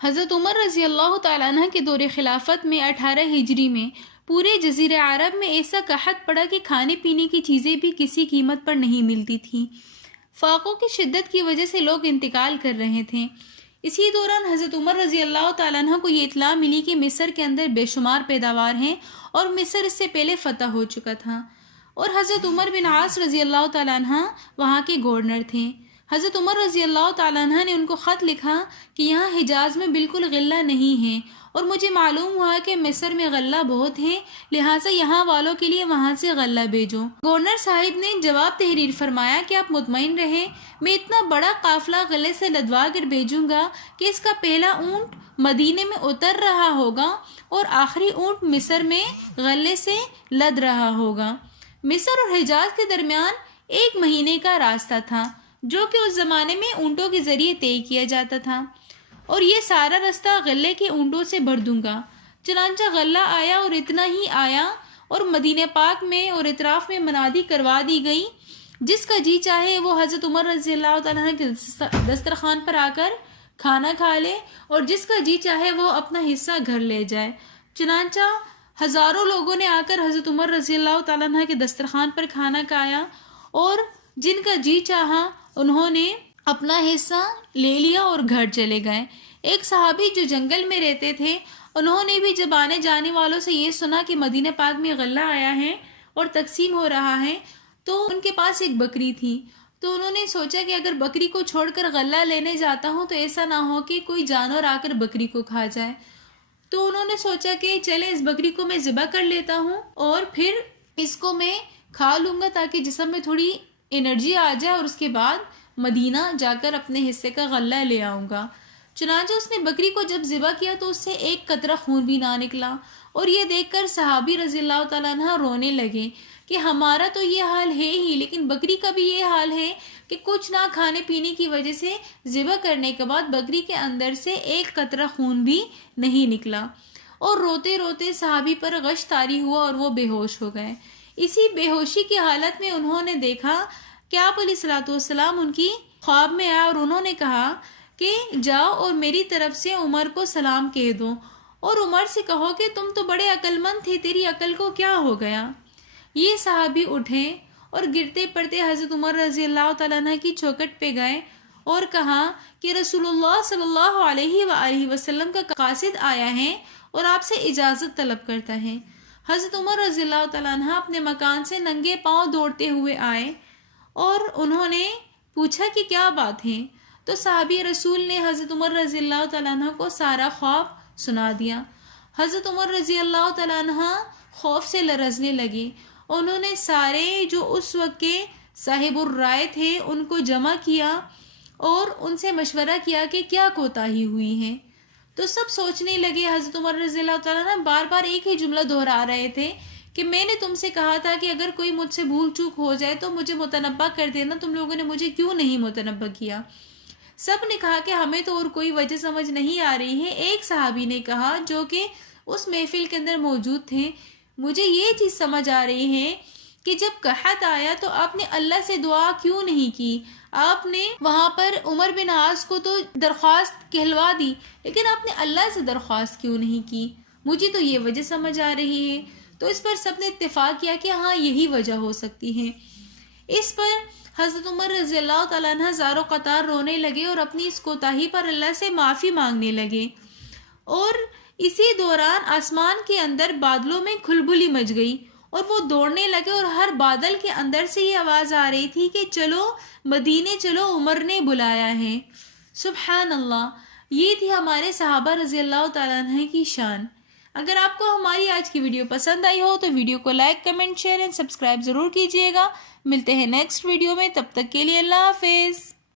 حضرت عمر رضی اللہ تعالیٰ عنہ کے دور خلافت میں 18 ہجری میں پورے جزیرہ عرب میں ایسا قحط پڑا کہ کھانے پینے کی چیزیں بھی کسی قیمت پر نہیں ملتی تھیں۔ فاقوں کی شدت کی وجہ سے لوگ انتقال کر رہے تھے۔ اسی دوران حضرت عمر رضی اللہ تعالیٰ عنہ کو یہ اطلاع ملی کہ مصر کے اندر بے شمار پیداوار ہیں اور مصر اس سے پہلے فتح ہو چکا تھا، اور حضرت عمر بن عاص رضی اللہ تعالیٰ عنہ وہاں کے گورنر تھے۔ حضرت عمر رضی اللہ تعالیٰ عنہ نے ان کو خط لکھا کہ یہاں حجاز میں بالکل غلہ نہیں ہے، اور مجھے معلوم ہوا کہ مصر میں غلہ بہت ہے، لہٰذا یہاں والوں کے لیے وہاں سے غلہ بھیجو۔ گورنر صاحب نے جواب تحریر فرمایا کہ آپ مطمئن رہیں، میں اتنا بڑا قافلہ غلے سے لدوا کر بھیجوں گا کہ اس کا پہلا اونٹ مدینے میں اتر رہا ہوگا اور آخری اونٹ مصر میں غلے سے لد رہا ہوگا۔ مصر اور حجاز کے درمیان 1 مہینے کا راستہ تھا، جو کہ اس زمانے میں اونٹوں کے ذریعے طے کیا جاتا تھا، اور یہ سارا راستہ غلے کے اونٹوں سے بھر دوں گا۔ چنانچہ غلہ آیا، اور اتنا ہی آیا، اور مدینہ پاک میں اور اطراف میں منادی کروا دی گئی، جس کا جی چاہے وہ حضرت عمر رضی اللہ تعالیٰ عنہ کے دسترخوان پر آ کر کھانا کھا لے، اور جس کا جی چاہے وہ اپنا حصہ گھر لے جائے۔ چنانچہ ہزاروں لوگوں نے آ کر حضرت عمر رضی اللہ تعالیٰ عنہ کے دسترخوان پر کھانا کھایا، اور جن کا جی چاہا انہوں نے اپنا حصہ لے لیا اور گھر چلے گئے۔ ایک صحابی جو جنگل میں رہتے تھے، انہوں نے بھی جب آنے جانے والوں سے یہ سنا کہ مدینہ پاک میں غلہ آیا ہے اور تقسیم ہو رہا ہے، تو ان کے پاس ایک بکری تھی، تو انہوں نے سوچا کہ اگر بکری کو چھوڑ کر غلہ لینے جاتا ہوں تو ایسا نہ ہو کہ کوئی جانور آ کر بکری کو کھا جائے۔ تو انہوں نے سوچا کہ چلے اس بکری کو میں ذبح کر لیتا ہوں اور پھر اس کو میں کھا لوں گا تاکہ جسم میں تھوڑی انرجی آ جائے، اور اس کے بعد مدینہ جا کر اپنے حصے کا غلہ لے آؤں گا۔ چنانچہ اس نے بکری کو جب ذبح کیا تو اس سے 1 قطرہ خون بھی نہ نکلا، اور یہ دیکھ کر صحابی رضی اللہ تعالیٰ عنہ رونے لگے کہ ہمارا تو یہ حال ہے ہی، لیکن بکری کا بھی یہ حال ہے کہ کچھ نہ کھانے پینے کی وجہ سے ذبح کرنے کے بعد بکری کے اندر سے 1 قطرہ خون بھی نہیں نکلا، اور روتے روتے صحابی پر غش طاری ہوا اور وہ بے ہوش ہو گئے۔ اسی بے ہوشی کی حالت میں انہوں نے دیکھا کہ آپ علیہ الصلوۃ والسلام ان کی خواب میں آیا، اور انہوں نے کہا کہ جاؤ اور میری طرف سے عمر کو سلام کہہ دو، اور عمر سے کہو کہ تم تو بڑے عقل مند تھے، تیری عقل کو کیا ہو گیا۔ یہ صحابی اٹھے اور گرتے پڑتے حضرت عمر رضی اللہ تعالیٰ عنہ کی چوکھٹ پہ گئے اور کہا کہ رسول اللہ صلی اللہ علیہ وآلہ وسلم کا قاصد آیا ہے اور آپ سے اجازت طلب کرتا ہے۔ حضرت عمر رضی اللہ تعالیٰ عنہ اپنے مکان سے ننگے پاؤں دوڑتے ہوئے آئے اور انہوں نے پوچھا کہ کیا بات ہے، تو صحابی رسول نے حضرت عمر رضی اللہ تعالیٰ عنہ کو سارا خواب سنا دیا۔ حضرت عمر رضی اللہ تعالیٰ عنہ خوف سے لرزنے لگے۔ انہوں نے سارے جو اس وقت کے صاحب الرائے تھے ان کو جمع کیا اور ان سے مشورہ کیا کہ کیا کوتاہی ہوئی ہے، تو سب سوچنے لگے۔ حضرت عمر رضی اللہ تعالیٰ عنہ بار بار ایک ہی جملہ دہرا رہے تھے کہ میں نے تم سے کہا تھا کہ اگر کوئی مجھ سے بھول چوک ہو جائے تو مجھے متنبہ کر دینا، تم لوگوں نے مجھے کیوں نہیں متنبہ کیا؟ سب نے کہا کہ ہمیں تو اور کوئی وجہ سمجھ نہیں آ رہی ہے۔ ایک صحابی نے کہا جو کہ اس محفل کے اندر موجود تھے، مجھے یہ چیز سمجھ آ رہی ہے کہ جب قحط آیا تو آپ نے اللہ سے دعا کیوں نہیں کی؟ آپ نے وہاں پر عمر بن عاص کو تو درخواست کہلوا دی، لیکن آپ نے اللہ سے درخواست کیوں نہیں کی؟ مجھے تو یہ وجہ سمجھ آ رہی ہے۔ تو اس پر سب نے اتفاق کیا کہ ہاں یہی وجہ ہو سکتی ہے۔ اس پر حضرت عمر رضی اللہ تعالیٰ عنہ زارو قطار رونے لگے اور اپنی اس کوتاہی پر اللہ سے معافی مانگنے لگے، اور اسی دوران آسمان کے اندر بادلوں میں کھلبلی مچ گئی اور وہ دوڑنے لگے، اور ہر بادل کے اندر سے یہ آواز آ رہی تھی کہ چلو مدینے چلو، عمر نے بلایا ہے۔ سبحان اللہ، یہ تھی ہمارے صحابہ رضی اللہ تعالیٰ عنہ کی شان۔ اگر آپ کو ہماری آج کی ویڈیو پسند آئی ہو تو ویڈیو کو لائک، کمنٹ، شیئر اور سبسکرائب ضرور کیجیے گا۔ ملتے ہیں نیکسٹ ویڈیو میں، تب تک کے لیے اللہ حافظ۔